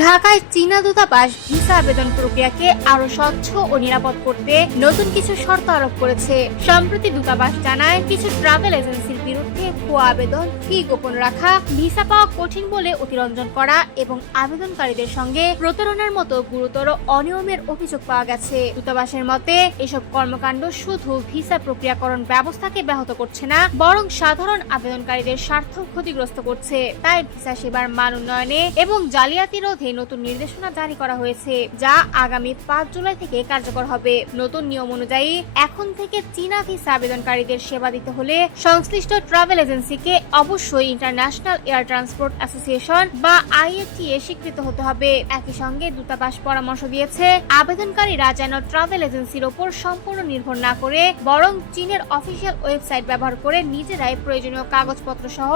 ঢাকায় চীনা দূতাবাস ভিসা আবেদন প্রক্রিয়াকে আরো স্বচ্ছ ও নিরাপদ করতে নতুন কিছু শর্ত আরোপ করেছে। সম্প্রতি দূতাবাস জানায়, কিছু ট্রাভেল এজেন্সির বিরুদ্ধে ভুয়া আবেদন, ফি গোপন রাখা, ভিসা পাওয়া কঠিন বলে অতিরঞ্জন করা এবং আবেদনকারীদের সঙ্গে প্রতারণার মতো গুরুতর অনিয়মের অভিযোগ পাওয়া গেছে। দূতাবাসের মতে, এসব কর্মকাণ্ড শুধু ভিসা প্রক্রিয়াকরণ ব্যবস্থাকে ব্যাহত করছে না, বরং সাধারণ আবেদনকারীদের স্বার্থ ক্ষতিগ্রস্ত করছে। তাই ভিসা সেবার মান উন্নয়নে এবং জালিয়াতি রোধে নতুন নির্দেশনা জারি করা হয়েছে, যা আগামী 5 জুলাই থেকে কার্যকর হবে। নতুন নিয়ম অনুযায়ী এখন থেকে চীনা ভিসা আবেদনকারীদের সেবা দিতে হলে সংশ্লিষ্ট ট্রাভেল এজেন্সিকে অবশ্যই ইন্টারন্যাশনাল এয়ার ট্রান্সপোর্ট অ্যাসোসিয়েশন বা আইএটিএ স্বীকৃত হতে হবে। একই সঙ্গে দূতাবাস পরামর্শ দিয়েছে, আবেদনকারীরা যেন ট্রাভেল এজেন্সির ওপর সম্পূর্ণ নির্ভর না করে বরং চীনের অফিসিয়াল ওয়েবসাইট ব্যবহার করে নিজেরাই প্রয়োজনীয় কাগজপত্র সহ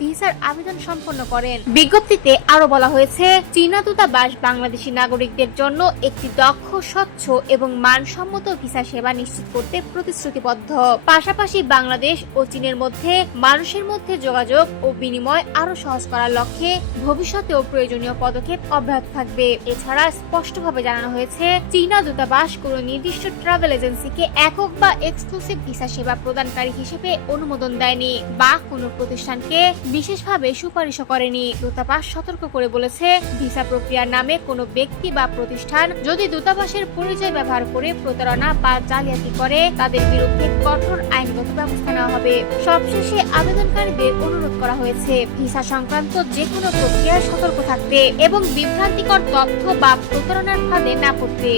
ভিসার আবেদন সম্পন্ন করেন। বিজ্ঞপ্তিতে আরো বলা হয়েছে, চীনা দূতাবাস বাংলাদেশী নাগরিকদের জন্য একটি দক্ষ, স্বচ্ছ এবং মানসম্মত ভিসা সেবা নিশ্চিত করতে প্রতিশ্রুতিবদ্ধ। পাশাপাশি বাংলাদেশ ও চীনের মধ্যে মানুষের মধ্যে যোগাযোগ ও বিনিময় আরো সহজ করার লক্ষ্যে ভবিষ্যতেও প্রয়োজনীয় পদক্ষেপ অব্যাহত থাকবে। এছাড়া স্পষ্টভাবে জানানো হয়েছে, চীনা দূতাবাস কোনো নির্দিষ্ট ট্রাভেল এজেন্সিকে একক বা এক্সক্লুসিভ ভিসা সেবা প্রদানকারী হিসেবে অনুমোদন দেয়নি বা কোনো প্রতিষ্ঠানকে বিশেষভাবে সুপারিশ করেনি। দূতাবাস সতর্ক করে বলেছে, ভিসা প্রক্রিয়ার নামে কোনো ব্যক্তি বা প্রতিষ্ঠান যদি দূতাবাসের পরিচয় ব্যবহার করে প্রতারণা বা জালিয়াতি করে, তাদের বিরুদ্ধে কঠোর আইনগত ব্যবস্থা নেওয়া হবে। সবশেষে আবেদনকারীদের অনুরোধ করা হয়েছে, ভিসা সংক্রান্ত যে কোনো প্রক্রিয়ায় সতর্ক থাকতে এবং বিভ্রান্তিকর তথ্য বা প্রতারণার ফাঁদে না পড়তে।